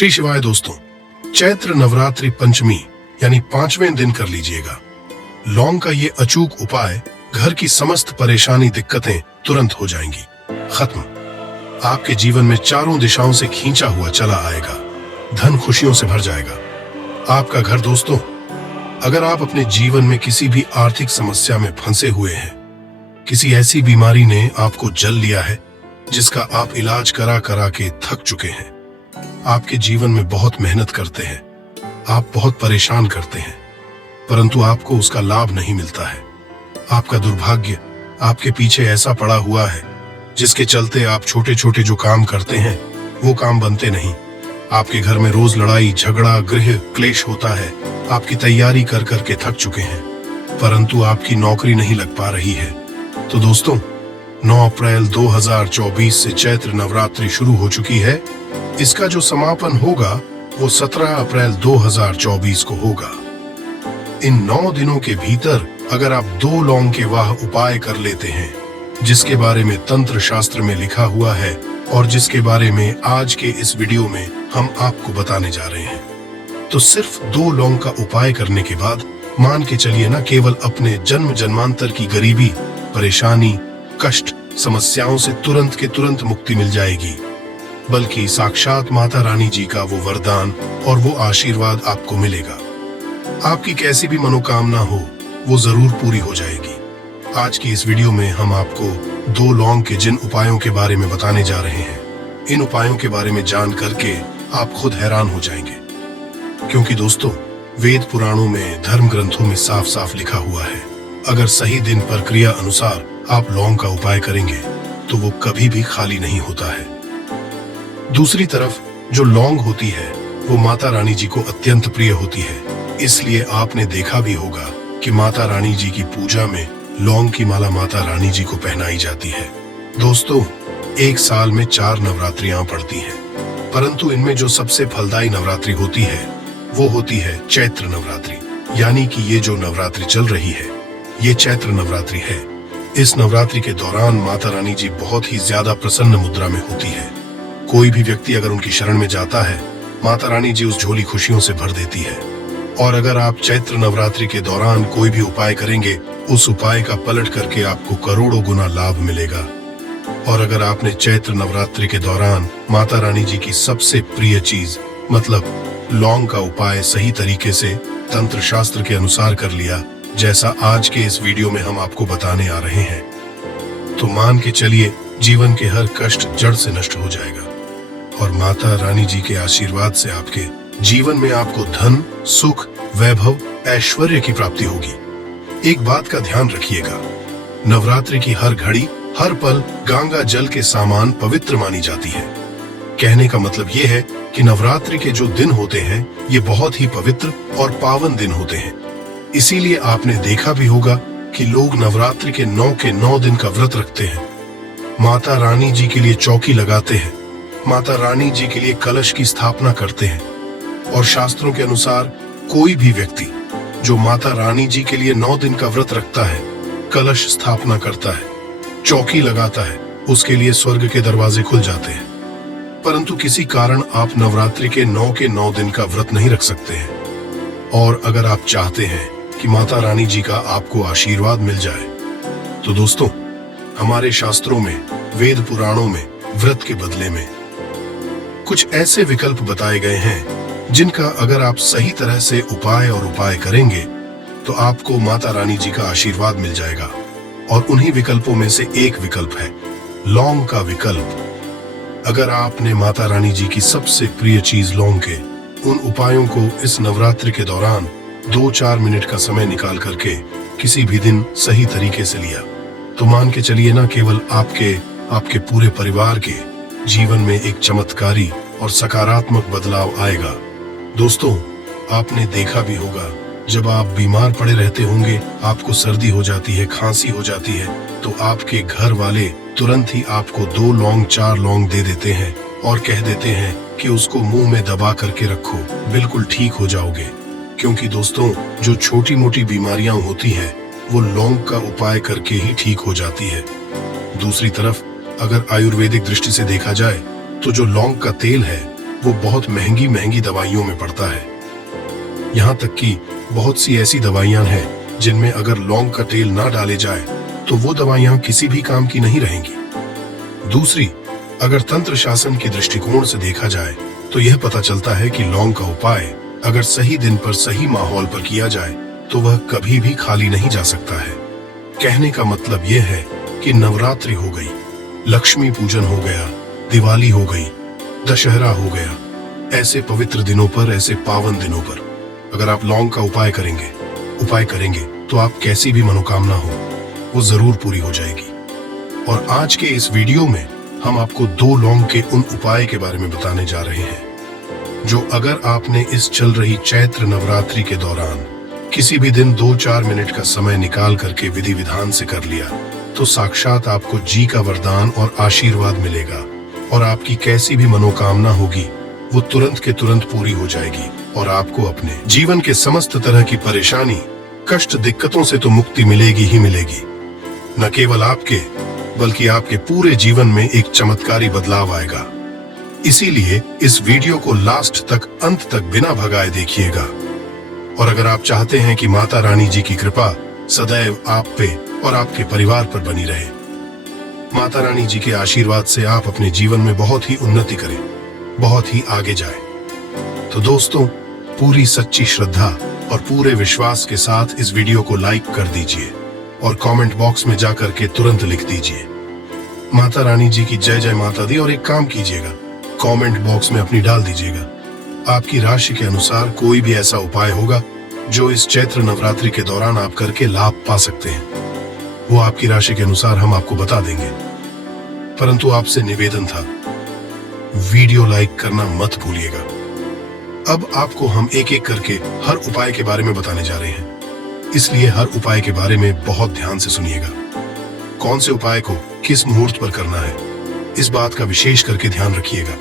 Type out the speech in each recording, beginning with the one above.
श्री शिवाय दोस्तों, चैत्र नवरात्रि पंचमी यानी 5वें दिन कर लीजिएगा। लौंग का ये अचूक उपाय घर की समस्त परेशानी दिक्कतें तुरंत हो जाएंगी खत्म। आपके जीवन में चारों दिशाओं से खींचा हुआ चला आएगा, धन खुशियों से भर जाएगा आपका घर। दोस्तों, अगर आप अपने जीवन में किसी भी आर्थिक समस्या में फंसे हुए हैं, किसी ऐसी बीमारी ने आपको जल लिया है जिसका आप इलाज करा करा के थक चुके हैं, आपके जीवन में बहुत मेहनत करते हैं, आप बहुत परेशान करते हैं, परंतु आपको उसका लाभ नहीं मिलता है। आपका दुर्भाग्य आपके पीछे ऐसा पड़ा हुआ है जिसके चलते आप छोटे छोटे जो काम करते हैं वो काम बनते नहीं। आपके घर में रोज लड़ाई झगड़ा गृह क्लेश होता है। आपकी तैयारी कर कर के थक चुके हैं, परंतु आपकी नौकरी नहीं लग पा रही है। तो दोस्तों, 9 अप्रैल 2024 से चैत्र नवरात्रि शुरू हो चुकी है। इसका जो समापन होगा वो 17 अप्रैल 2024 को होगा। इन 9 दिनों के भीतर अगर आप 2 लौंग के वाह उपाय कर लेते हैं, जिसके बारे में तंत्र शास्त्र में लिखा हुआ है और जिसके बारे में आज के इस वीडियो में हम आपको बताने जा रहे हैं, तो सिर्फ 2 लौंग का उपाय करने के बाद मान के चलिए ना, केवल अपने जन्म जन्मांतर की गरीबी, परेशानी, कष्ट, समस्याओं से तुरंत के तुरंत मुक्ति मिल जाएगी, बल्कि साक्षात माता रानी जी का वो वरदान और वो आशीर्वाद आपको मिलेगा। आपकी कैसी भी मनोकामना हो वो जरूर पूरी हो जाएगी। आज की इस वीडियो में हम आपको 2 लौंग के जिन उपायों के बारे में बताने जा रहे हैं, इन उपायों के बारे में जान करके आप खुद हैरान हो जाएंगे, क्योंकि दोस्तों, वेद पुराणों में, धर्म ग्रंथों में साफ साफ लिखा हुआ है, अगर सही दिन प्रक्रिया अनुसार आप लौंग का उपाय करेंगे तो वो कभी भी खाली नहीं होता है। दूसरी तरफ जो लौंग होती है वो माता रानी जी को अत्यंत प्रिय होती है, इसलिए आपने देखा भी होगा कि माता रानी जी की पूजा में लौंग की माला माता रानी जी को पहनाई जाती है। दोस्तों, एक साल में 4 नवरात्रियां पड़ती हैं, परंतु इनमें जो सबसे फलदायी नवरात्रि होती है वो होती है चैत्र नवरात्रि। यानी कि ये जो नवरात्रि चल रही है ये चैत्र नवरात्रि है। इस नवरात्रि के दौरान माता रानी जी बहुत ही ज्यादा प्रसन्न मुद्रा में होती है। कोई भी व्यक्ति अगर उनकी शरण में जाता है, माता रानी जी उस झोली खुशियों से भर देती है। और अगर आप चैत्र नवरात्रि के दौरान कोई भी उपाय करेंगे, उस उपाय का पलट करके आपको करोड़ों गुना लाभ मिलेगा। और अगर आपने चैत्र नवरात्रि के दौरान माता रानी जी की सबसे प्रिय चीज मतलब लौंग का उपाय सही तरीके से तंत्र शास्त्र के अनुसार कर लिया, जैसा आज के इस वीडियो में हम आपको बताने आ रहे हैं, तो मान के चलिए जीवन के हर कष्ट जड़ से नष्ट हो जाएगा और माता रानी जी के आशीर्वाद से आपके जीवन में आपको धन, सुख, वैभव, ऐश्वर्य की प्राप्ति होगी। एक बात का ध्यान रखिएगा, नवरात्रि की हर घड़ी, हर पल गंगा जल के समान पवित्र मानी जाती है। कहने का मतलब ये है कि नवरात्रि के जो दिन होते हैं ये बहुत ही पवित्र और पावन दिन होते हैं। इसीलिए आपने देखा भी होगा कि लोग नवरात्रि के 9 के 9 दिन का व्रत रखते हैं, माता रानी जी के लिए चौकी लगाते हैं, माता रानी जी के लिए कलश की स्थापना करते हैं। और शास्त्रों के अनुसार कोई भी व्यक्ति जो माता रानी जी के लिए 9 दिन का व्रत रखता है, कलश स्थापना करता है, चौकी लगाता है, उसके लिए स्वर्ग के दरवाजे खुल जाते हैं। परंतु किसी कारण आप नवरात्रि के 9 के 9 दिन का व्रत नहीं रख सकते हैं। और अगर आप चाहते हैं कि माता रानी जी का आपको आशीर्वाद मिल जाए, तो दोस्तों, हमारे शास्त्रों में, वेद पुराणों में व्रत के बदले में कुछ ऐसे विकल्प बताए गए हैं जिनका अगर आप सही तरह से उपाय करेंगे तो आपको माता रानी जी का आशीर्वाद मिल जाएगा। और उन्हीं विकल्पों में से एक विकल्प है लौंग का विकल्प। अगर आपने माता रानी जी की सबसे प्रिय चीज लौंग के उन उपायों को इस नवरात्रि के दौरान 2-4 मिनट का समय निकाल करके किसी भी दिन सही तरीके से लिया, तो मान के चलिए ना, केवल आपके पूरे परिवार के जीवन में एक चमत्कारी और सकारात्मक बदलाव आएगा। दोस्तों, आपने देखा भी होगा, जब आप बीमार पड़े रहते होंगे, आपको सर्दी हो जाती है, खांसी हो जाती है, तो आपके घर वाले तुरंत ही आपको 2 लौंग 4 लौंग दे देते हैं और कह देते हैं कि उसको मुंह में दबा करके रखो, बिल्कुल ठीक हो जाओगे। क्योंकि दोस्तों, जो छोटी मोटी बीमारियां होती हैं वो लौंग का उपाय करके ही ठीक हो जाती है। दूसरी तरफ अगर आयुर्वेदिक दृष्टि से देखा जाए तो जो लौंग का तेल है वो बहुत महंगी महंगी दवाइयों में पड़ता है। यहाँ तक कि बहुत सी ऐसी दवाइयां हैं जिनमें अगर लौंग का तेल ना डाले जाए तो वो दवाइयां किसी भी काम की नहीं रहेंगी। दूसरी, अगर तंत्र शासन के दृष्टिकोण से देखा जाए तो यह पता चलता है कि लौंग का उपाय अगर सही दिन पर सही माहौल पर किया जाए तो वह कभी भी खाली नहीं जा सकता है। कहने का मतलब यह है कि नवरात्रि हो गई, लक्ष्मी पूजन हो गया, दिवाली हो गई, दशहरा हो गया, ऐसे पवित्र दिनों पर, ऐसे पावन दिनों पर अगर आप लौंग का उपाय करेंगे तो आप कैसी भी मनोकामना हो वो जरूर पूरी हो जाएगी। और आज के इस वीडियो में हम आपको 2 लौंग के उन उपाय के बारे में बताने जा रहे हैं जो अगर आपने इस चल रही चैत्र नवरात्रि के दौरान किसी भी दिन 2-4 मिनट का समय निकाल करके विधि विधान से कर लिया तो साक्षात आपको जी का वरदान और आशीर्वाद मिलेगा और आपकी कैसी भी मनोकामना होगी वो तुरंत के तुरंत पूरी हो जाएगी और आपको अपने जीवन के समस्त तरह की परेशानी, कष्ट, दिक्कतों से तो मुक्ति मिलेगी ही मिलेगी। न केवल आपके बल्कि आपके पूरे जीवन में एक चमत्कारी बदलाव आएगा। इसीलिए इस वीडियो को लास्ट तक, अंत तक बिना भगाए देखिएगा। और अगर आप चाहते हैं कि माता रानी जी की कृपा सदैव आप पे और आपके परिवार पर बनी रहे, माता रानी जी के आशीर्वाद से आप अपने जीवन में बहुत ही उन्नति करें, बहुत ही आगे जाएं, तो दोस्तों पूरी सच्ची श्रद्धा और पूरे विश्वास के साथ इस वीडियो को लाइक कर दीजिए और कमेंट बॉक्स में जाकर के तुरंत लिख दीजिए माता रानी जी की जय जय माता दी। और एक काम कीजिएगा, कमेंट बॉक्स में अपनी डाल दीजिएगा आपकी राशि के अनुसार कोई भी ऐसा उपाय होगा जो इस चैत्र नवरात्रि के दौरान आप करके लाभ पा सकते हैं। वो आपकी राशि के अनुसार हम आपको बता देंगे, परंतु आपसे निवेदन था वीडियो लाइक करना मत भूलिएगा। अब आपको हम एक एक करके हर उपाय के बारे में बताने जा रहे हैं, इसलिए हर उपाय के बारे में बहुत ध्यान से सुनिएगा। कौन से उपाय को किस मुहूर्त पर करना है इस बात का विशेष करके ध्यान रखिएगा।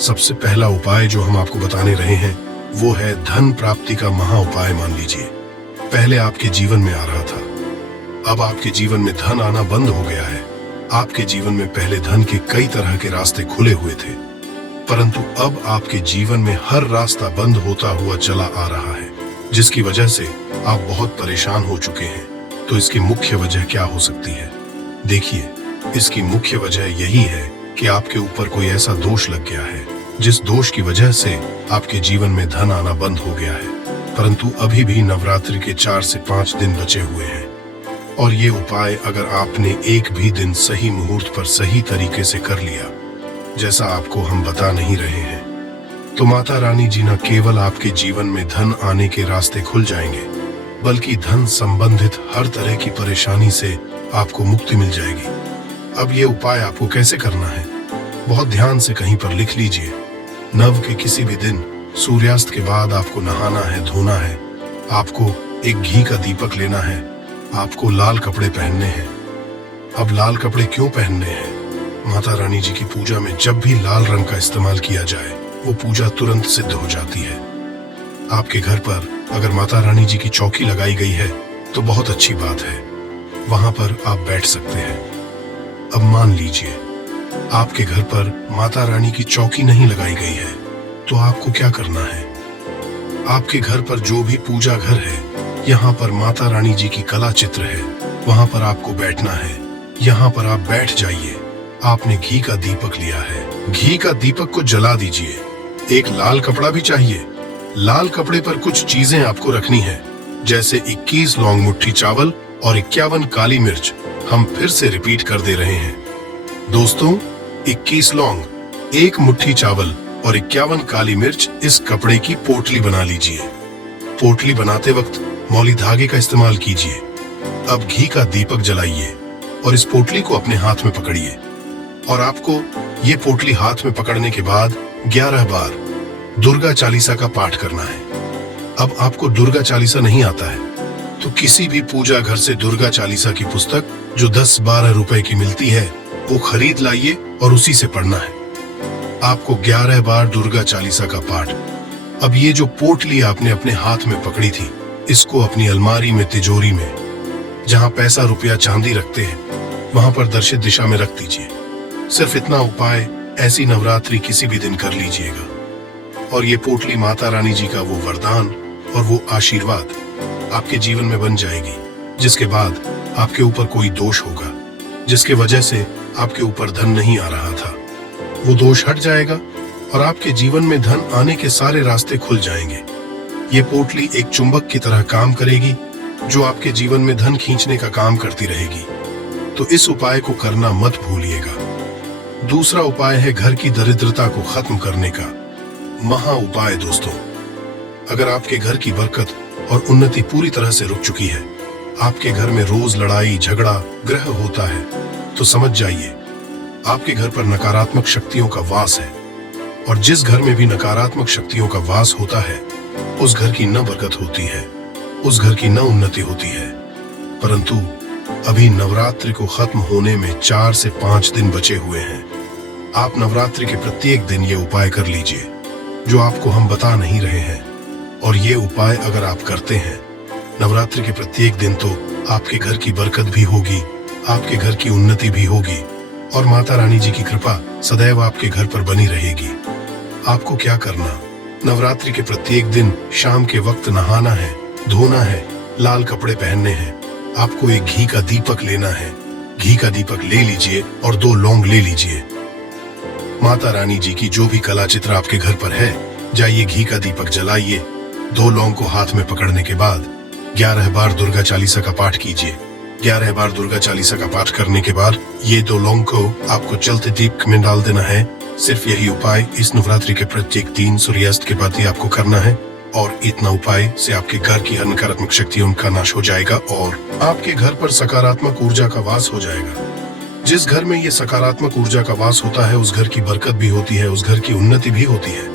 सबसे पहला उपाय जो हम आपको बताने रहे हैं वो है धन प्राप्ति का महा उपाय। मान लीजिए पहले आपके जीवन में आ रहा था, अब आपके जीवन में धन आना बंद हो गया है। आपके जीवन में पहले धन के कई तरह के रास्ते खुले हुए थे, परंतु अब आपके जीवन में हर रास्ता बंद होता हुआ चला आ रहा है, जिसकी वजह से आप बहुत परेशान हो चुके हैं। तो इसकी मुख्य वजह क्या हो सकती है? देखिए, इसकी मुख्य वजह यही है कि आपके ऊपर कोई ऐसा दोष लग गया है जिस दोष की वजह से आपके जीवन में धन आना बंद हो गया है। परंतु अभी भी नवरात्रि के 4 से 5 दिन बचे हुए हैं और ये उपाय अगर आपने एक भी दिन सही मुहूर्त पर सही तरीके से कर लिया, जैसा आपको हम बता नहीं रहे हैं, तो माता रानी जी न केवल आपके जीवन में धन आने के रास्ते खुल जाएंगे, बल्कि धन संबंधित हर तरह की परेशानी से आपको मुक्ति मिल जाएगी। अब ये उपाय आपको कैसे करना है बहुत ध्यान से कहीं पर लिख लीजिए। नव के किसी भी दिन सूर्यास्त के बाद आपको नहाना है, धोना है, आपको एक घी का दीपक लेना है, आपको लाल कपड़े पहनने हैं। अब लाल कपड़े क्यों पहनने हैं? माता रानी जी की पूजा में जब भी लाल रंग का इस्तेमाल किया जाए वो पूजा तुरंत सिद्ध हो जाती है। आपके घर पर अगर माता रानी जी की चौकी लगाई गई है तो बहुत अच्छी बात है, वहां पर आप बैठ सकते हैं। अब मान लीजिए आपके घर पर माता रानी की चौकी नहीं लगाई गई है, तो आपको क्या करना है? आपके घर पर जो भी पूजा घर है, यहाँ पर माता रानी जी की कला चित्र है, वहां पर आपको बैठना है। यहाँ पर आप बैठ जाइए। आपने घी का दीपक लिया है, घी का दीपक को जला दीजिए। एक लाल कपड़ा भी चाहिए। लाल कपड़े पर कुछ चीजें आपको रखनी है, जैसे 21 लौंग मुट्ठी चावल और 51 काली मिर्च। हम फिर से रिपीट कर दे रहे हैं दोस्तों, 21 लौंग, 1 मुट्ठी चावल और 51 काली मिर्च। इस कपड़े की पोटली बना लीजिए। पोटली बनाते वक्त मौली धागे का इस्तेमाल कीजिए। अब घी का दीपक जलाइए और इस पोटली को अपने हाथ में पकड़िए और आपको ये पोटली हाथ में पकड़ने के बाद 11 बार दुर्गा चालीसा का पाठ करना है। अब आपको दुर्गा चालीसा नहीं आता है तो किसी भी पूजा घर से दुर्गा चालीसा की पुस्तक जो 10-12 रुपए की मिलती है वो खरीद लाइए और उसी से पढ़ना है। आपको 11 बार दुर्गा चालीसा का पाठ। अब ये जो पोटली आपने अपने हाथ में पकड़ी थी, इसको अपनी अलमारी में, तिजोरी में, जहां पैसा रुपया चांदी रखते हैं, वहां पर दर्शित दिशा में रख दीजिए। सिर्फ इतना उपाय ऐसी नवरात्रि किसी भी दिन कर लीजिएगा और ये पोटली माता रानी जी का वो वरदान और वो आशीर्वाद आपके जीवन में बन जाएगी, जिसके बाद आपके ऊपर कोई दोष होगा जिसके वजह से आपके ऊपर धन नहीं आ रहा था, वो दोष हट जाएगा और आपके जीवन में धन आने के सारे रास्ते खुल जाएंगे। ये पोटली एक चुंबक की तरह काम करेगी जो आपके जीवन में धन खींचने का काम करती रहेगी। तो इस उपाय को करना मत भूलिएगा। दूसरा उपाय है घर की दरिद्रता को खत्म करने का महा उपाय। दोस्तों, अगर आपके घर की बरकत और उन्नति पूरी तरह से रुक चुकी है, आपके घर में रोज लड़ाई झगड़ा ग्रह होता है, तो समझ जाइए आपके घर पर नकारात्मक शक्तियों का वास है। और जिस घर में भी नकारात्मक शक्तियों का वास होता है, उस घर की न बरकत होती है, उस घर की न उन्नति होती है। परंतु अभी नवरात्रि को खत्म होने में 4 से 5 दिन बचे हुए हैं। आप नवरात्रि के प्रत्येक दिन ये उपाय कर लीजिए जो आपको हम बता नहीं रहे हैं। और ये उपाय अगर आप करते हैं नवरात्रि के प्रत्येक दिन, तो आपके घर की बरकत भी होगी, आपके घर की उन्नति भी होगी और माता रानी जी की कृपा सदैव आपके घर पर बनी रहेगी। आपको क्या करना, नवरात्रि के प्रत्येक दिन शाम के वक्त नहाना है, धोना है, लाल कपड़े पहनने हैं। आपको एक घी का दीपक लेना है, घी का दीपक ले लीजिए और 2 लौंग ले लीजिए। माता रानी जी की जो भी कला चित्र आपके घर पर है, जाइए घी का दीपक जलाइए। 2 लौंग को हाथ में पकड़ने के बाद 11 बार दुर्गा चालीसा का पाठ कीजिए। 11 बार दुर्गा चालीसा का पाठ करने के बाद ये 2 लौंग को आपको चलते दीप में डाल देना है। सिर्फ यही उपाय इस नवरात्रि के प्रत्येक 3 सूर्यास्त के बाद ही आपको करना है और इतना उपाय से आपके घर की हर नकारात्मक शक्तियों का नाश हो जाएगा और आपके घर पर सकारात्मक ऊर्जा का वास हो जाएगा। जिस घर में ये सकारात्मक ऊर्जा का वास होता है, उस घर की बरकत भी होती है, उस घर की उन्नति भी होती है।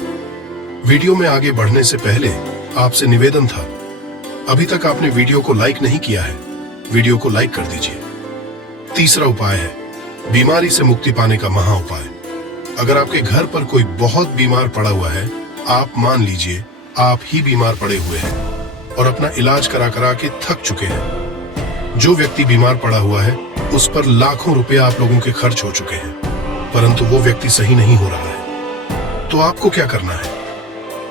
वीडियो में आगे बढ़ने से पहले आपसे निवेदन था, अभी तक आपने वीडियो को लाइक नहीं किया है, वीडियो को लाइक कर दीजिए। तीसरा उपाय है बीमारी से मुक्ति पाने का महा उपाय। अगर आपके घर पर कोई बहुत बीमार पड़ा हुआ है, आप मान लीजिए आप ही बीमार पड़े हुए हैं और अपना इलाज करा करा के थक चुके हैं। जो व्यक्ति बीमार पड़ा हुआ है उस पर लाखों रुपए आप लोगों के खर्च हो चुके हैं, परंतु वो व्यक्ति सही नहीं हो रहा है। तो आपको क्या करना है,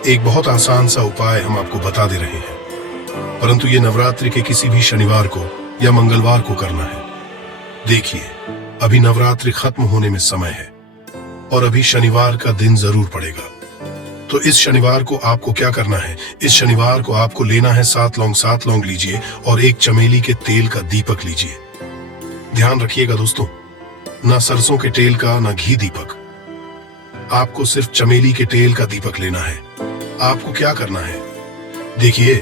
एक बहुत आसान सा उपाय हम आपको बता दे रहे हैं, परंतु ये नवरात्रि के किसी भी शनिवार को या मंगलवार को करना है। देखिए, अभी नवरात्रि खत्म होने में समय है और अभी शनिवार का दिन जरूर पड़ेगा। तो इस शनिवार को आपको क्या करना है, इस शनिवार को आपको लेना है 7 लौंग लीजिए और एक चमेली के तेल का दीपक लीजिए। ध्यान रखिएगा दोस्तों, ना सरसों के तेल का ना घी दीपक, आपको सिर्फ चमेली के तेल का दीपक लेना है। आपको क्या करना है, देखिए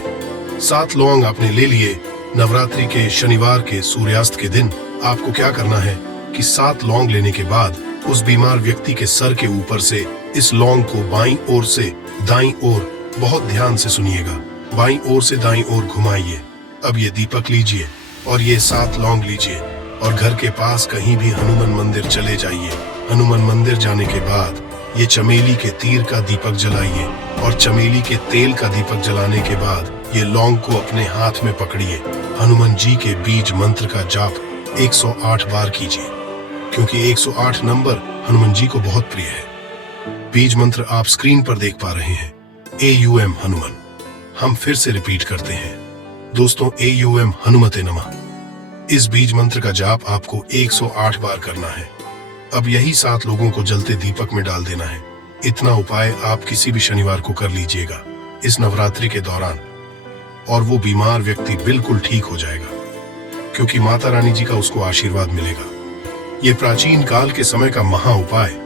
7 लौंग आपने ले लिए। नवरात्रि के शनिवार के सूर्यास्त के दिन आपको क्या करना है कि 7 लौंग लेने के बाद उस बीमार व्यक्ति के सर के ऊपर से इस लौंग को बाईं ओर से दाईं ओर, बहुत ध्यान से सुनिएगा, बाईं ओर से दाईं ओर घुमाइए। अब ये दीपक लीजिए और ये 7 लौंग लीजिए और घर के पास कहीं भी हनुमान मंदिर चले जाइए। हनुमान मंदिर जाने के बाद ये चमेली के तीर का दीपक जलाइए और चमेली के तेल का दीपक जलाने के बाद ये लौंग को अपने हाथ में पकड़िए। हनुमान जी के बीज मंत्र का जाप 108 बार कीजिए, क्योंकि 108 नंबर हनुमान जी को बहुत प्रिय है। बीज मंत्र आप स्क्रीन पर देख पा रहे हैं, AUM हनुमान। हम फिर से रिपीट करते हैं दोस्तों, AUM हनुमते नमः। इस बीज मंत्र का जाप आपको 108 बार करना है। अब यही 7 लोगों को जलते दीपक में डाल देना है। इतना उपाय आप किसी भी शनिवार को कर लीजिएगा इस नवरात्रि के दौरान और वो बीमार व्यक्ति बिल्कुल ठीक हो जाएगा, क्योंकि माता रानी जी का उसको आशीर्वाद मिलेगा। ये प्राचीन काल के समय का महा उपाय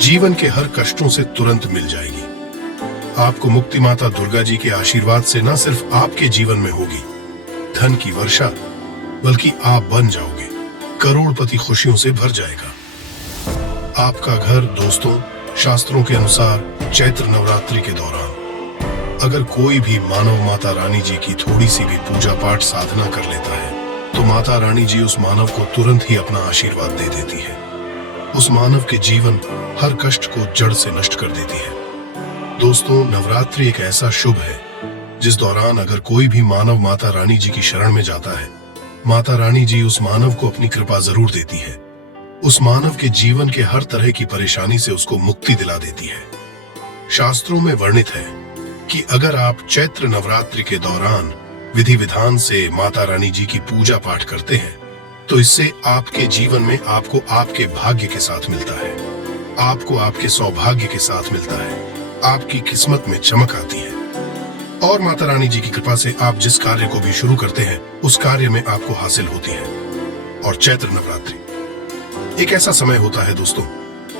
जीवन के हर कष्टों से तुरंत मिल जाएगी। आपको मुक्ति माता दुर्गा जी के आशीर्वाद से न सिर्फ आपके जीवन में होगी धन की वर्षा, बल्कि आप बन जाओगे करोड़पति, खुशियों से भर जाएगा आपका घर। दोस्तों, शास्त्रों के अनुसार चैत्र नवरात्रि के दौरान अगर कोई भी मानव माता रानी जी की थोड़ी सी भी पूजा पाठ साधना कर लेता है, तो माता रानी जी उस मानव को तुरंत ही अपना आशीर्वाद दे देती है। उस मानव के जीवन हर कष्ट को जड़ से नष्ट कर देती है। दोस्तों, नवरात्रि एक ऐसा शुभ है जिस दौरान अगर कोई भी मानव माता रानी जी की शरण में जाता है, माता रानी जी उस मानव को अपनी कृपा जरूर देती है। उस मानव के जीवन के हर तरह की परेशानी से उसको मुक्ति दिला देती है। शास्त्रों में वर्णित है कि अगर आप चैत्र नवरात्रि के दौरान विधि विधान से माता रानी जी की पूजा पाठ करते हैं तो इससे आपके जीवन में आपको आपके भाग्य के साथ मिलता है, आपको आपके सौभाग्य के साथ मिलता है, आपकी किस्मत में चमक आती है और माता रानी जी की कृपा से आप जिस कार्य को भी शुरू करते हैं उस कार्य में आपको हासिल होती है। और चैत्र नवरात्रि एक ऐसा समय होता है दोस्तों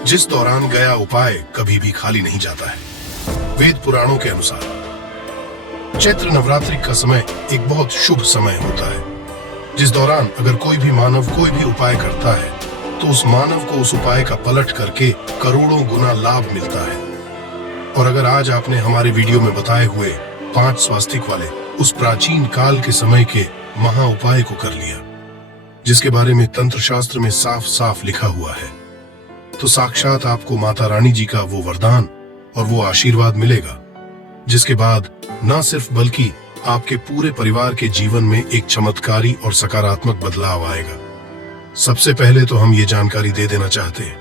जिस दौरान गया उपाय कभी भी खाली नहीं जाता है। वेद पुराणों के अनुसार चैत्र नवरात्रि का समय एक बहुत शुभ समय होता है, जिस दौरान अगर कोई भी मानव कोई भी उपाय करता है तो उस मानव को उस उपाय का पलट करके करोड़ों गुना लाभ मिलता है। और अगर आज आपने हमारे वीडियो में बताए हुए 5 स्वास्तिक वाले उस प्राचीन काल के समय के महा उपाय को कर लिया, जिसके बारे में तंत्र शास्त्र में साफ साफ लिखा हुआ है, तो साक्षात आपको माता रानी जी का वो वरदान और वो आशीर्वाद मिलेगा, जिसके बाद न सिर्फ बल्कि आपके पूरे परिवार के जीवन में एक चमत्कारी और सकारात्मक बदलाव आएगा। सबसे पहले तो हम ये जानकारी दे देना चाहते हैं,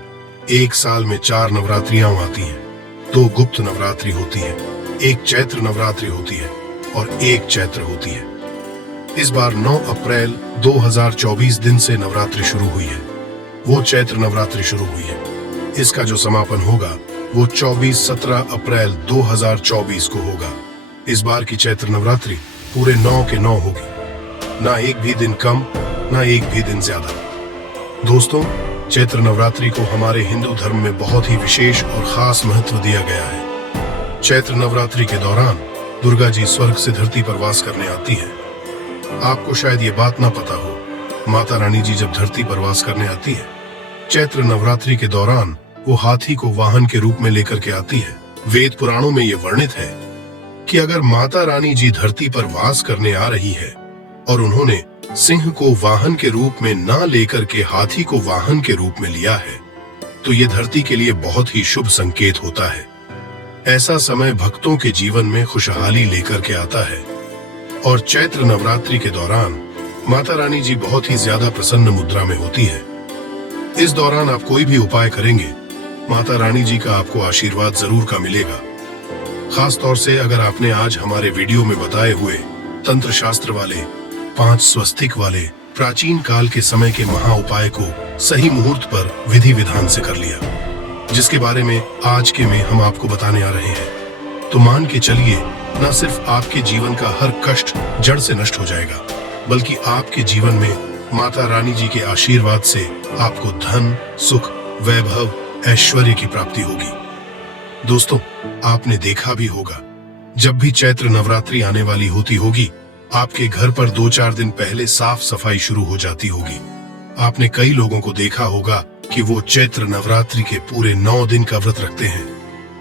एक साल में 4 नवरात्रियां आती हैं, 2 गुप्त नवरात्रि होती है, 1 चैत्र नवरात्रि होती है और 1 चैत्र होती है। इस बार 9 अप्रैल 2024 दिन से नवरात्रि शुरू हुई है, वो चैत्र नवरात्रि शुरू हुई है। इसका जो समापन होगा वो 24-17 अप्रैल 2024 को होगा। इस बार की चैत्र नवरात्रि पूरे 9 के 9 होगी, ना एक भी दिन कम ना एक भी दिन ज्यादा। दोस्तों, चैत्र नवरात्रि को हमारे हिंदू धर्म में बहुत ही विशेष और खास महत्व दिया गया है। चैत्र नवरात्रि के दौरान दुर्गा जी स्वर्ग से धरती पर वास करने आती है। आपको शायद ये बात ना पता हो, माता रानी जी जब धरती पर वास करने आती है, चैत्र नवरात्रि के दौरान वो हाथी को वाहन के रूप में लेकर के आती है। वेद पुराणों में ये वर्णित है कि अगर माता रानी जी धरती पर वास करने आ रही है और उन्होंने सिंह को वाहन के रूप में ना लेकर के हाथी को वाहन के रूप में लिया है तो ये धरती के लिए बहुत ही शुभ संकेत होता है। ऐसा समय भक्तों के जीवन में खुशहाली लेकर के आता है। और चैत्र नवरात्रि के दौरान माता रानी जी बहुत ही ज्यादा प्रसन्न मुद्रा में होती है। इस दौरान आप कोई भी उपाय करेंगे, माता रानी जी का आपको आशीर्वाद जरूर का मिलेगा। खास तौर से अगर आपने आज हमारे वीडियो में बताए हुए तंत्र शास्त्र वाले 5 स्वस्तिक वाले प्राचीन काल के समय के महा उपाय को सही मुहूर्त पर विधि विधान से कर लिया, जिसके बारे में आज के में हम आपको बताने आ रहे हैं, तो मान के चलिए न सिर्फ आपके जीवन का हर कष्ट जड़ से नष्ट हो जाएगा, बल्कि आपके जीवन में माता रानी जी के आशीर्वाद से आपको धन, सुख, वैभव, ऐश्वर्य की प्राप्ति होगी। दोस्तों, आपने देखा भी होगा, जब भी चैत्र नवरात्रि आने वाली होती होगी, आपके घर पर 2-4 दिन पहले साफ सफाई शुरू हो जाती होगी। आपने कई लोगों को देखा होगा कि वो चैत्र नवरात्रि के पूरे 9 दिन का व्रत रखते हैं,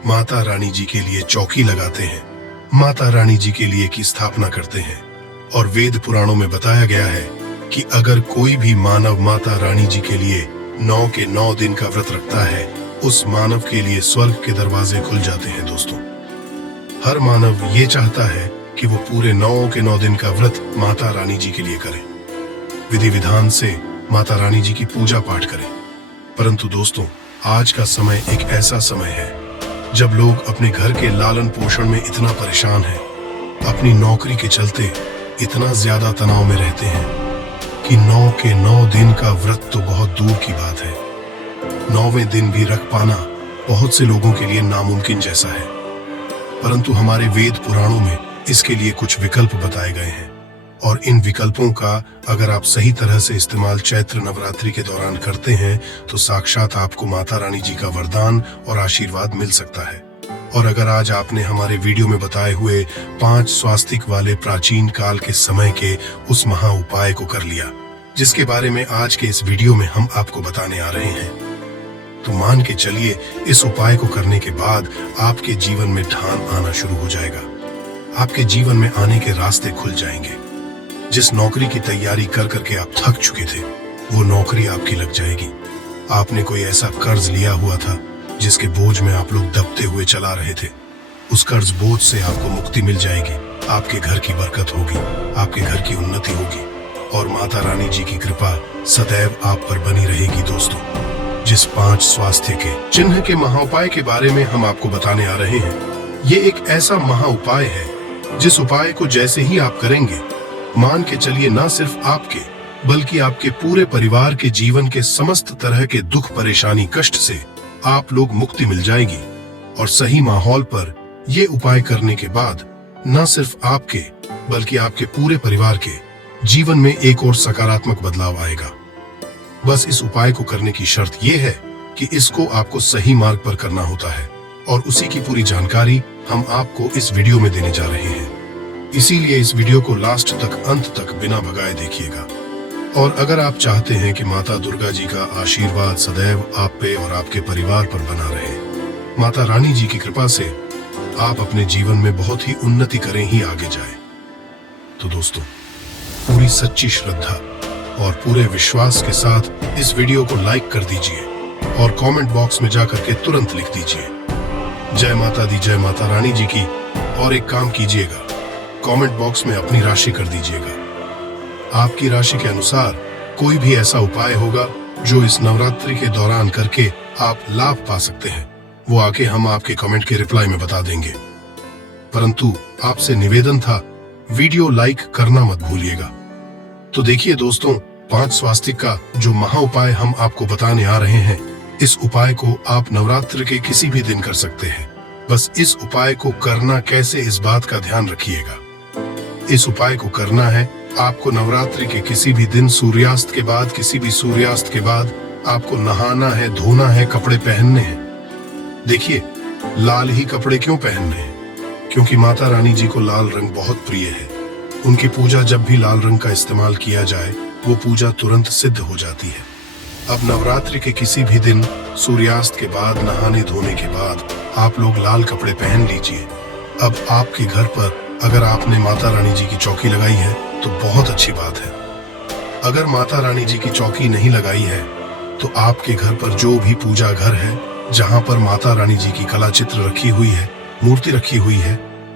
माता रानी जी के लिए चौकी लगाते हैं, माता रानी जी के लिए की स्थापना करते हैं। और वेद पुराणों में बताया गया है कि अगर कोई भी मानव माता रानी जी के लिए 9 के 9 दिन का व्रत रखता है, उस मानव के लिए स्वर्ग के दरवाजे खुल जाते हैं। दोस्तों, हर मानव ये चाहता है कि वो पूरे 9 के 9 दिन का व्रत माता रानी जी के लिए करे, विधि विधान से माता रानी जी की पूजा पाठ करें। परंतु दोस्तों, आज का समय एक ऐसा समय है जब लोग अपने घर के लालन पोषण में इतना परेशान हैं, अपनी नौकरी के चलते इतना ज्यादा तनाव में रहते हैं कि 9 के 9 दिन का व्रत तो बहुत दूर की बात है, 9वें दिन भी रख पाना बहुत से लोगों के लिए नामुमकिन जैसा है। परंतु हमारे वेद पुराणों में इसके लिए कुछ विकल्प बताए गए हैं, और इन विकल्पों का अगर आप सही तरह से इस्तेमाल चैत्र नवरात्रि के दौरान करते हैं तो साक्षात आपको माता रानी जी का वरदान और आशीर्वाद मिल सकता है। और अगर आज आपने हमारे वीडियो में बताए हुए 5 स्वास्तिक वाले प्राचीन काल के समय के उस महा उपाय को कर लिया, जिसके बारे में आज के इस वीडियो में हम आपको बताने आ रहे हैं, तो मान के चलिए इस उपाय को करने के बाद आपके जीवन में ढान आना शुरू हो जाएगा। आपके जीवन में आने के रास्ते खुल जाएंगे। जिस नौकरी की तैयारी कर करके आप थक चुके थे, वो नौकरी आपकी लग जाएगी। आपने कोई ऐसा कर्ज लिया हुआ था जिसके बोझ में आप लोग दबते हुए चला रहे थे, उस कर्ज बोझ से आपको मुक्ति मिल जाएगी। आपके घर की बरकत होगी, आपके घर की उन्नति होगी। और माता रानी जी की कृपा सदैव आप पर बनी रहेगी। दोस्तों, जिस 5 स्वास्थ्य के चिन्ह के महाउपाय के बारे में हम आपको बताने आ रहे हैं, ये एक ऐसा महाउपाय है जिस उपाय को जैसे ही आप करेंगे, मान के चलिए न सिर्फ आपके बल्कि आपके पूरे परिवार के जीवन के समस्त तरह के दुख, परेशानी, कष्ट से आप लोग मुक्ति मिल जाएगी। और सही माहौल पर ये उपाय करने के बाद न सिर्फ आपके बल्कि आपके पूरे परिवार के जीवन में एक और सकारात्मक बदलाव आएगा। बस इस उपाय को करने की शर्त यह है कि इसको आपको सही मार्ग पर करना होता है, और उसी की पूरी जानकारी हम आपको इस वीडियो में देने जा रहे हैं। इसीलिए इस वीडियो को लास्ट तक, अंत तक बिना भगाए देखिएगा। और अगर आप चाहते हैं कि माता दुर्गा जी का आशीर्वाद सदैव आप पे और आपके परिवार पर बना रहे, माता रानी जी की कृपा से आप अपने जीवन में बहुत ही उन्नति करें ही आगे जाए, तो दोस्तों पूरी सच्ची श्रद्धा और पूरे विश्वास के साथ इस वीडियो को लाइक कर दीजिए और कमेंट बॉक्स में जाकर के तुरंत लिख दीजिए जय माता दी, जय माता रानी जी की। और एक काम कीजिएगा, कमेंट बॉक्स में अपनी राशि कर दीजिएगा। आपकी राशि के अनुसार कोई भी ऐसा उपाय होगा जो इस नवरात्रि के दौरान करके आप लाभ पा सकते हैं, वो आके हम आपके कमेंट के रिप्लाई में बता देंगे। परंतु आपसे निवेदन था, वीडियो लाइक करना मत भूलिएगा। तो देखिए दोस्तों, 5 स्वास्तिक का जो महा उपाय हम आपको बताने आ रहे हैं, इस उपाय को आप नवरात्र के किसी भी दिन कर सकते हैं। बस इस उपाय को करना कैसे, इस बात का ध्यान रखिएगा। इस उपाय को करना है आपको नवरात्रि के किसी भी दिन सूर्यास्त के बाद, किसी भी सूर्यास्त के बाद आपको नहाना है, धोना है, कपड़े पहनने हैं। देखिए, लाल ही कपड़े क्यों पहनने हैं? क्योंकि माता रानी जी को लाल रंग बहुत प्रिय है। उनकी पूजा जब भी लाल रंग का इस्तेमाल किया जाए, वो पूजा तुरंत सिद्ध हो जाती है। अब नवरात्रि के किसी भी दिन सूर्यास्त के बाद, नहाने धोने के बाद आप लोग लाल कपड़े पहन लीजिए। अब आपके घर पर अगर आपने माता रानी जी की चौकी लगाई है तो बहुत अच्छी बात है। अगर माता रानी जी की चौकी नहीं लगाई है तो आपके घर पर जो भी पूजा घर है, जहां पर माता रानी जी की कला चित्र रखी हुई है, मूर्ति रखी हुई है,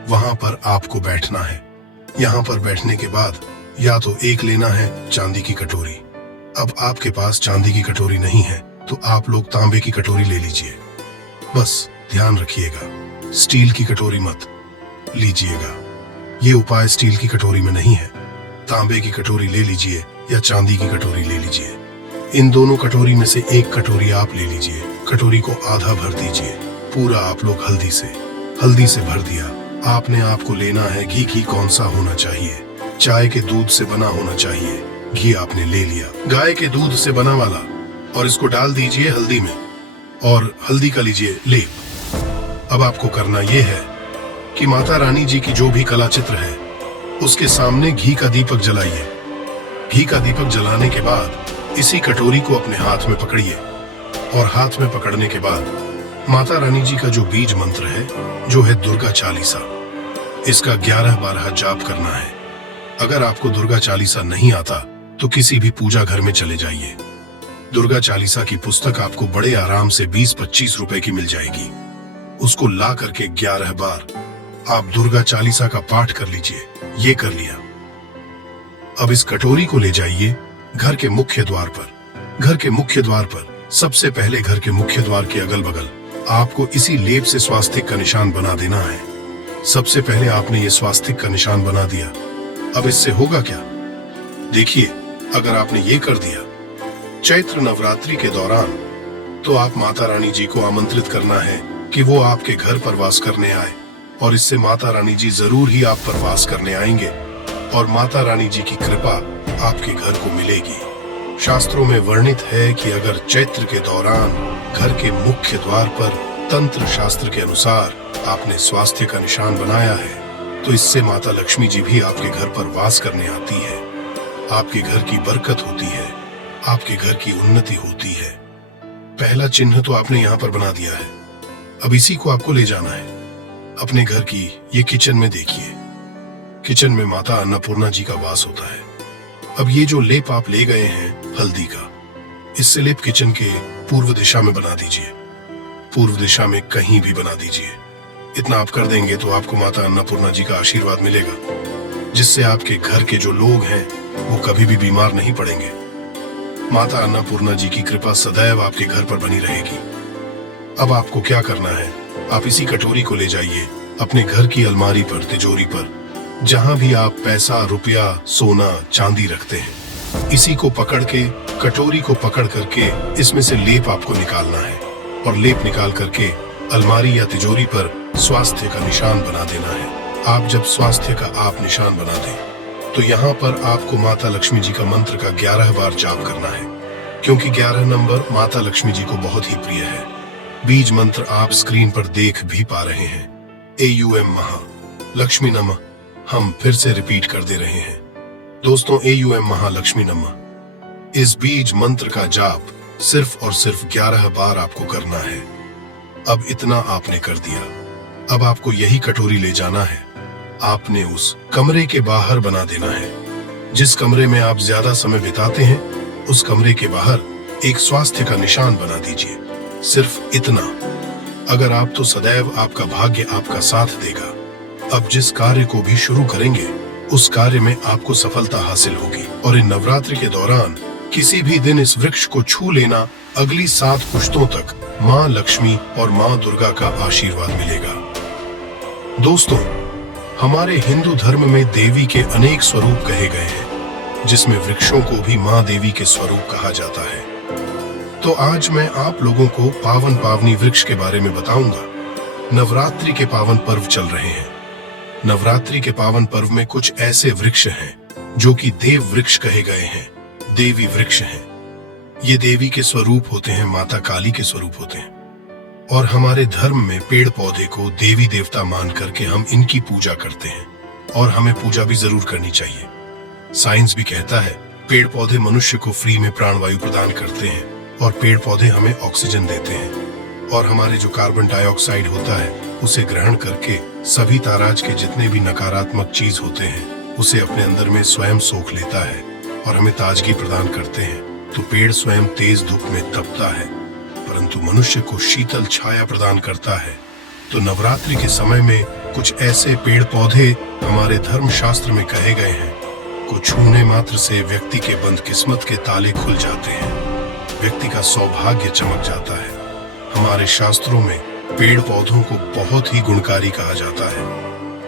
वहां पर आपको बैठना है। यहाँ पर बैठने के बाद या तो एक लेना है चांदी की कटोरी। अब आपके पास चांदी की कटोरी नहीं है तो आप लोग तांबे की कटोरी ले लीजिए। बस ध्यान रखिएगा, स्टील की कटोरी मत लीजिएगा। ये उपाय स्टील की कटोरी में नहीं है। तांबे की कटोरी ले लीजिए या चांदी की कटोरी ले लीजिए। इन दोनों कटोरी में से एक कटोरी आप ले लीजिए। कटोरी को आधा भर दीजिए। पूरा आप लोग हल्दी से भर दिया। आपने आपको लेना है घी। घी कौन सा होना चाहिए? चाय के दूध से बना होना चाहिए। घी आपने ले लिया, गाय के दूध से बना वाला, और इसको डाल दीजिए हल्दी में और हल्दी का लीजिए लेप। अब आपको करना यह है कि माता रानी जी की जो भी कला चित्र है उसके सामने घी का दीपक जलाइए। घी का दीपक जलाने के बाद इसी कटोरी को अपने हाथ में पकड़िए, और हाथ में पकड़ने के बाद माता रानी जी का जो बीज मंत्र है, जो है दुर्गा चालीसा, इसका 11-12 जाप करना है। अगर आपको दुर्गा चालीसा नहीं आता तो किसी भी पूजा घर में चले जाइए। दुर्गा चालीसा की पुस्तक आपको बड़े आराम से 20-25 रुपए की मिल जाएगी। उसको ला करके 11 बार आप दुर्गा चालीसा का पाठ कर लीजिए। ये कर लिया। अब इस कटोरी को ले जाइए घर के मुख्य द्वार पर। घर के मुख्य द्वार पर सबसे पहले घर के मुख्य द्वार के अगल बगल आपको इसी लेप से स्वास्तिक का निशान बना देना है। सबसे पहले आपने ये स्वास्तिक का निशान बना दिया। अब इससे होगा क्या? देखिए, अगर आपने ये कर दिया चैत्र नवरात्रि के दौरान, तो आप माता रानी जी को आमंत्रित करना है कि वो आपके घर पर वास करने आए, और इससे माता रानी जी जरूर ही आप पर वास करने आएंगे और माता रानी जी की कृपा आपके घर को मिलेगी। शास्त्रों में वर्णित है कि अगर चैत्र के दौरान घर के मुख्य द्वार पर तंत्र शास्त्र के अनुसार आपने स्वास्थ्य का निशान बनाया है, तो इससे माता लक्ष्मी जी भी आपके घर पर वास करने आती है। आपके घर की बरकत होती है, आपके घर की उन्नति होती है। पहला चिन्ह तो आपने यहाँ पर बना दिया है। अब इसी को आपको ले जाना है अपने घर की ये किचन में। देखिए, किचन में माता अन्नपूर्णा जी का वास होता है। अब ये जो लेप आप ले गए हैं हल्दी का, इससे लेप किचन के पूर्व दिशा में बना दीजिए। पूर्व दिशा में कहीं भी बना दीजिए। इतना आप कर देंगे तो आपको माता अन्नपूर्णा जी का आशीर्वाद मिलेगा, जिससे आपके घर के जो लोग हैं वो कभी भी बीमार नहीं पड़ेंगे। माता अन्नपूर्णा जी की कृपा सदैव आपके घर पर बनी रहेगी। अब आपको क्या करना है, आप इसी कटोरी को ले जाइए अपने घर की अलमारी पर, तिजोरी पर, जहां भी आप पैसा, रुपया, सोना, चांदी रखते हैं। इसी को पकड़ के, कटोरी को पकड़ करके इसमें से लेप आपको निकालना है और लेप निकाल करके अलमारी या तिजोरी पर स्वास्थ्य का निशान बना देना है। आप जब स्वास्थ्य का आप निशान बना दें तो यहाँ पर आपको माता लक्ष्मी जी का मंत्र का 11 बार जाप करना है, क्योंकि 11 नंबर माता लक्ष्मी जी को बहुत ही प्रिय है। बीज मंत्र आप स्क्रीन पर देख भी पा रहे हैं। AUM महा लक्ष्मी नमः हम फिर से रिपीट कर दे रहे हैं दोस्तों, AUM महालक्ष्मी नमः। इस बीज मंत्र का जाप सिर्फ और सिर्फ 11 बार आपको करना है। अब इतना आपने कर दिया, अब आपको यही कटोरी ले जाना है, आपने उस कमरे के बाहर बना देना है। जिस कमरे में आप ज्यादा समय बिताते हैं, उस कमरे के बाहर एक स्वास्थ्य का निशान बना दीजिए। सिर्फ इतना। अगर आप तो सदैव आपका भाग्य आपका साथ देगा। अब जिस कार्य को भी शुरू करेंगे, उस कार्य में आपको सफलता हासिल होगी। और इन नवरात्रि के दौरान किसी भी दिन इस वृक्ष को छू लेना, अगली 7 पुश्तों तक माँ लक्ष्मी और माँ दुर्गा का आशीर्वाद मिलेगा। दोस्तों, हमारे हिंदू धर्म में देवी के अनेक स्वरूप कहे गए हैं, जिसमें वृक्षों को भी माँ देवी के स्वरूप कहा जाता है। तो आज मैं आप लोगों को पावन पावनी वृक्ष के बारे में बताऊंगा। नवरात्रि के पावन पर्व चल रहे हैं। नवरात्रि के पावन पर्व में कुछ ऐसे वृक्ष हैं जो कि देव वृक्ष कहे गए हैं, देवी वृक्ष हैं। ये देवी के स्वरूप होते हैं, माता काली के स्वरूप होते हैं। और हमारे धर्म में पेड़ पौधे को देवी देवता मान करके हम इनकी पूजा करते हैं, और हमें पूजा भी जरूर करनी चाहिए। साइंस भी कहता है पेड़ पौधे मनुष्य को फ्री में प्राणवायु प्रदान करते हैं, और पेड़ पौधे हमें ऑक्सीजन देते हैं, और हमारे जो कार्बन डाइऑक्साइड होता है उसे ग्रहण करके सभी ताराज के जितने भी नकारात्मक चीज होते हैं उसे अपने अंदर में स्वयं सोख लेता है और हमें ताजगी प्रदान करते हैं। तो पेड़ स्वयं तेज धूप में तपता है, परंतु मनुष्य को शीतल छाया प्रदान करता है। तो नवरात्रि के समय में कुछ ऐसे पेड़ पौधे हमारे धर्म शास्त्र में कहे गए हैं, को छूने मात्र से व्यक्ति के बंद किस्मत के ताले खुल जाते हैं, व्यक्ति का सौभाग्य चमक जाता है। हमारे शास्त्रों में पेड़ पौधों को बहुत ही गुणकारी कहा जाता है।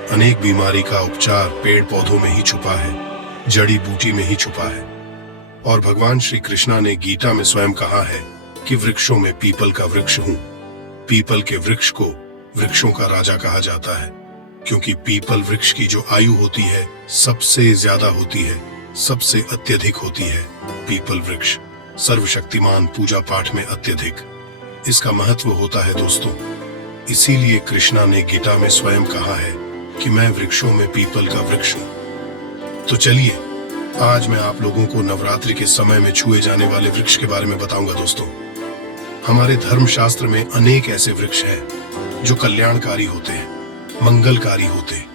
अनेक बीमारी का उपचार पेड़ पौधों में ही छुपा है, जड़ी बूटी में ही छुपा है। और भगवान श्री कृष्णा ने गीता में स्वयं कहा है कि वृक्षों में पीपल का वृक्ष हूं। पीपल के वृक्ष को वृक्षों का राजा कहा जाता है, क्योंकि पीपल वृक्ष की जो आयु होती है सबसे ज्यादा होती है, सबसे अत्यधिक होती है। पीपल वृक्ष सर्वशक्तिमान, पूजा पाठ में अत्यधिक इसका महत्व होता है दोस्तों। इसीलिए कृष्णा ने गीता में स्वयं कहा है कि मैं वृक्षों में पीपल का वृक्ष हूं। तो चलिए आज मैं आप लोगों को नवरात्रि के समय में छुए जाने वाले वृक्ष के बारे में बताऊंगा दोस्तों। हमारे धर्म शास्त्र में अनेक ऐसे वृक्ष हैं जो कल्याणकारी होते हैं, मंगलकारी होते हैं।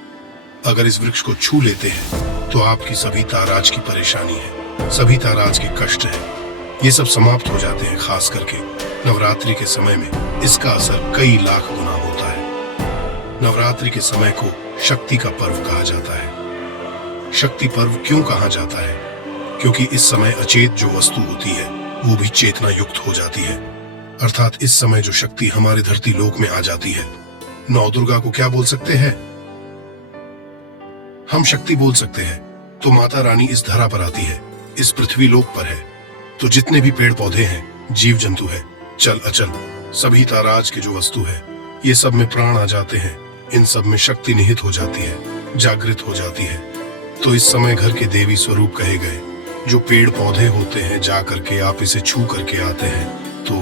अगर इस वृक्ष को छू लेते हैं तो आपकी सभी ताराज की परेशानी है, सभी ताराज के कष्ट है, ये सब समाप्त हो जाते हैं। खास करके नवरात्रि के समय में इसका असर कई लाख गुना होता है। नवरात्रि के समय को शक्ति का पर्व कहा जाता है। शक्ति पर्व क्यों कहा जाता है? क्योंकि इस समय अचेत जो वस्तु होती है वो भी चेतना युक्त हो जाती है। अर्थात इस समय जो शक्ति हमारे धरती लोक में आ जाती है, नौ दुर्गा को क्या बोल सकते हैं? हम शक्ति बोल सकते हैं। तो माता रानी इस धरा पर आती है, इस पृथ्वी लोक पर है। तो जितने भी पेड़ पौधे हैं, जीव जंतु है, चल अचल, सभी ताराज की जो वस्तु है, ये सब में प्राण आ जाते हैं। इन सब में शक्ति निहित हो जाती है, जागृत हो जाती है। तो इस समय घर के देवी स्वरूप कहे गए जो पेड़ पौधे होते हैं, जा करके आप इसे छू करके आते हैं तो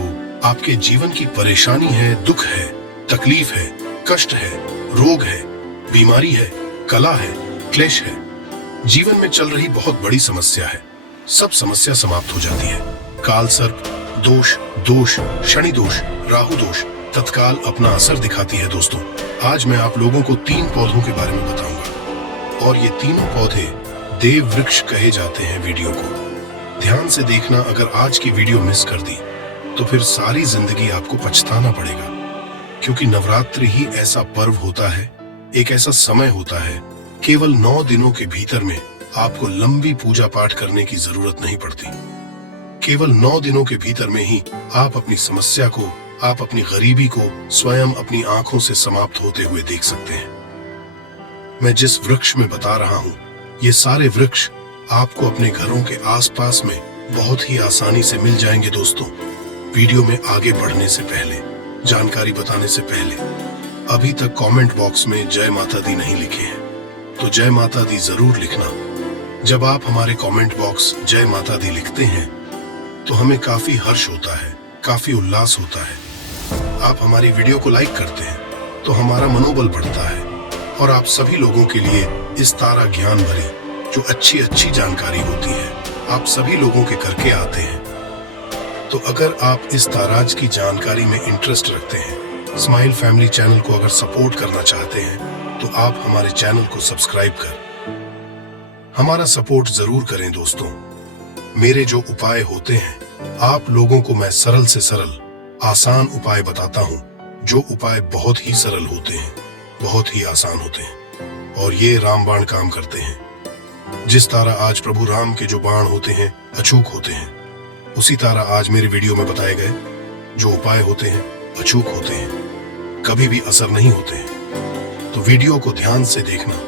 आपके जीवन की परेशानी है, दुख है, तकलीफ है, कष्ट है, रोग है, बीमारी है, कला है, क्लेश है, जीवन में चल रही बहुत बड़ी समस्या है, सब समस्या समाप्त हो जाती है। काल सर्प दोष, शनि दोष, राहु दोष तत्काल अपना असर दिखाती है दोस्तों। आज मैं आप लोगों को 3 पौधों के बारे में बताऊंगा, और ये तीनों पौधे देव वृक्ष कहे जाते हैं। वीडियो को ध्यान से देखना। अगर आज की वीडियो मिस कर दी तो फिर सारी जिंदगी आपको पछताना पड़ेगा, क्योंकि नवरात्रि ही ऐसा पर्व होता है, एक ऐसा समय होता है, केवल 9 दिनों के भीतर में आपको लंबी पूजा पाठ करने की जरूरत नहीं पड़ती। केवल 9 दिनों के भीतर में ही आप अपनी समस्या को, आप अपनी गरीबी को स्वयं अपनी आंखों से समाप्त होते हुए देख सकते हैं। मैं जिस वृक्ष में बता रहा हूं, ये सारे वृक्ष आपको अपने घरों के आसपास में बहुत ही आसानी से मिल जाएंगे। दोस्तों, वीडियो में आगे बढ़ने से पहले, जानकारी बताने से पहले, अभी तक कमेंट बॉक्स में जय माता दी नहीं लिखे हैं तो जय माता दी जरूर लिखना। जब आप हमारे कमेंट बॉक्स जय माता दी लिखते हैं तो हमें काफी हर्ष होता है, काफी उल्लास होता है। आप हमारी वीडियो को लाइक करते हैं तो हमारा मनोबल बढ़ता है और आप सभी लोगों के लिए इस तारा ज्ञान भरी जो अच्छी अच्छी जानकारी होती है, आप सभी लोगों के करके आते हैं। तो अगर आप इस ताराज की जानकारी में इंटरेस्ट रखते हैं, स्माइल फैमिली चैनल को अगर सपोर्ट करना चाहते हैं, तो आप हमारे चैनल को सब्सक्राइब कर हमारा सपोर्ट जरूर करें। दोस्तों, मेरे जो उपाय होते हैं, आप लोगों को मैं सरल से सरल, आसान उपाय बताता हूं, जो उपाय बहुत ही सरल होते हैं, बहुत ही आसान होते हैं और ये रामबाण काम करते हैं। जिस तरह आज प्रभु राम के जो बाण होते हैं अचूक होते हैं, उसी तरह आज मेरे वीडियो में बताए गए जो उपाय होते हैं अचूक होते हैं, कभी भी असर नहीं होते हैं। तो वीडियो को ध्यान से देखना।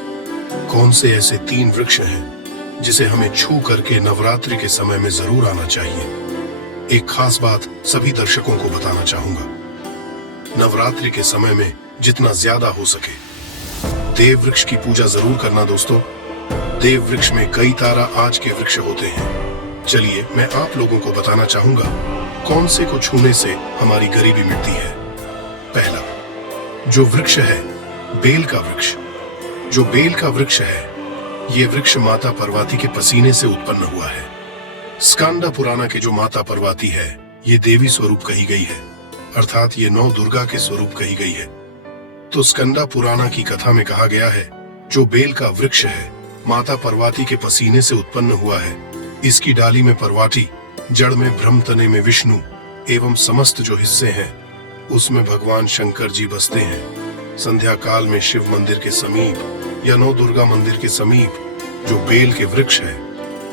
कौन से ऐसे 3 वृक्ष हैं जिसे हमें छू करके नवरात्रि के समय में जरूर आना चाहिए। एक खास बात सभी दर्शकों को बताना चाहूंगा, नवरात्रि के समय में जितना ज्यादा हो सके देव वृक्ष की पूजा जरूर करना। दोस्तों, देव वृक्ष में कई तारा आज के वृक्ष होते हैं। चलिए मैं आप लोगों को बताना चाहूंगा कौन से को छूने से हमारी गरीबी मिटती है। पहला जो वृक्ष है, बेल का वृक्ष। जो बेल का वृक्ष है, ये वृक्ष माता पार्वती के पसीने से उत्पन्न हुआ है। स्कंदा पुराना के जो माता पार्वती है, ये देवी स्वरूप कही गई है, अर्थात ये 9 दुर्गा के स्वरूप कही गई है। तो स्कंदा पुराना की कथा में कहा गया है, जो बेल का वृक्ष है माता पार्वती के पसीने से उत्पन्न हुआ है। इसकी डाली में पार्वती, जड़ में ब्रह्म, तने में विष्णु एवं समस्त जो हिस्से हैं उसमें भगवान शंकर जी बसते हैं। संध्या काल में शिव मंदिर के समीप या 9 दुर्गा मंदिर के समीप जो बेल के वृक्ष है,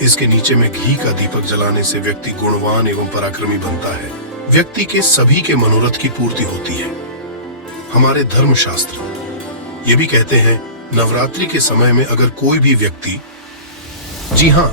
इसके नीचे में घी का दीपक जलाने से व्यक्ति गुणवान एवं पराक्रमी बनता है। व्यक्ति के सभी के मनोरथ की पूर्ति होती है। हमारे धर्मशास्त्र ये भी कहते हैं, नवरात्रि के समय में अगर कोई भी व्यक्ति, जी हाँ,